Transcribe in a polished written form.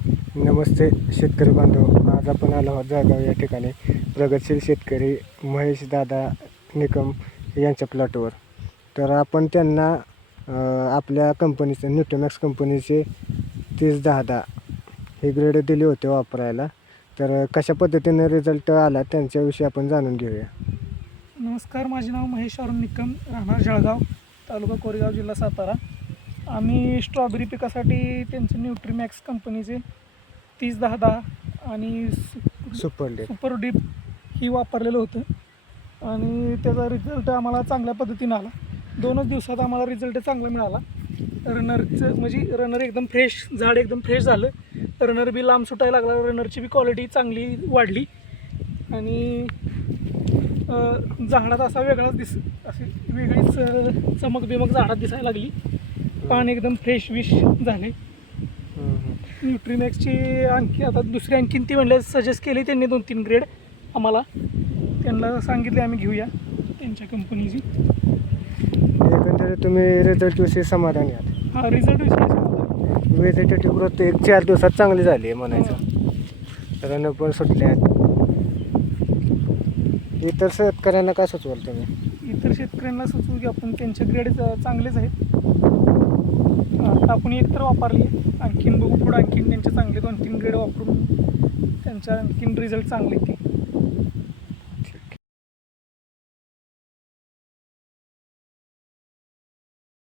नमस्ते शेतकरी बांधव. आज आपण आलो आहोत जळगाव या ठिकाणी प्रगतशील शेतकरी महेश दादा निकम यांच्या प्लॉटवर. तर आपण त्यांना आपल्या कंपनीचे न्यूट्रोमॅक्स कंपनीचे 30-10-10 हे ग्रेड दिले होते वापरायला. तर कशा पद्धतीने रिझल्ट आला त्यांच्याविषयी आपण जाणून घेऊया. नमस्कार, माझे नाव महेश अरुण निकम, राहणार जळगाव, तालुका कोरेगाव, जिल्हा सातारा. आम्ही स्ट्रॉबेरी पिकासाठी त्यांचे न्यूट्रीमॅक्स कंपनीचे 30-10-10 आणि सुपर डीप ही वापरलेलं होतं आणि त्याचा रिझल्ट आम्हाला चांगल्या पद्धतीनं आला. 2च दिवसात आम्हाला रिझल्ट चांगला मिळाला. रनरचं म्हणजे रनर एकदम फ्रेश, झाड एकदम फ्रेश झालं. रनर बी लांब सुटायला लागला, रनरची बी क्वालिटी चांगली वाढली आणि झाडात असा वेगळाच अशी वेगळीच चमक बिमक झाडात दिसायला लागली. पान एकदम फ्रेश विश झाले. न्यूट्रीमॅक्सची आणखीन ती म्हणले सजेस्ट केली त्यांनी 2-3 ग्रेड आम्हाला. त्यांना सांगितले आम्ही घेऊया त्यांच्या कंपनीची. एकंदरीत तुम्ही रिझल्टविषयी समाधानी आहात? हा, रिझल्ट विषयी व्हेजिटेटिव्ह ग्रोथ 1-4 दिवसात चांगली झाली आहे म्हणायचं. रनर पण सुटले आहेत. इतर शेतकऱ्यांना काय सुचवाल तुम्ही? इतर शेतकऱ्यांना सुचवू की आपण त्यांचे ग्रेड चांगलेच आहेत. आता आपण एक तर वापरली, आणखीन बघू पुढं आणखीन त्यांचे चांगले 2-3 ग्रेड वापरून त्यांच्या आणखीन रिझल्ट चांगले येतील.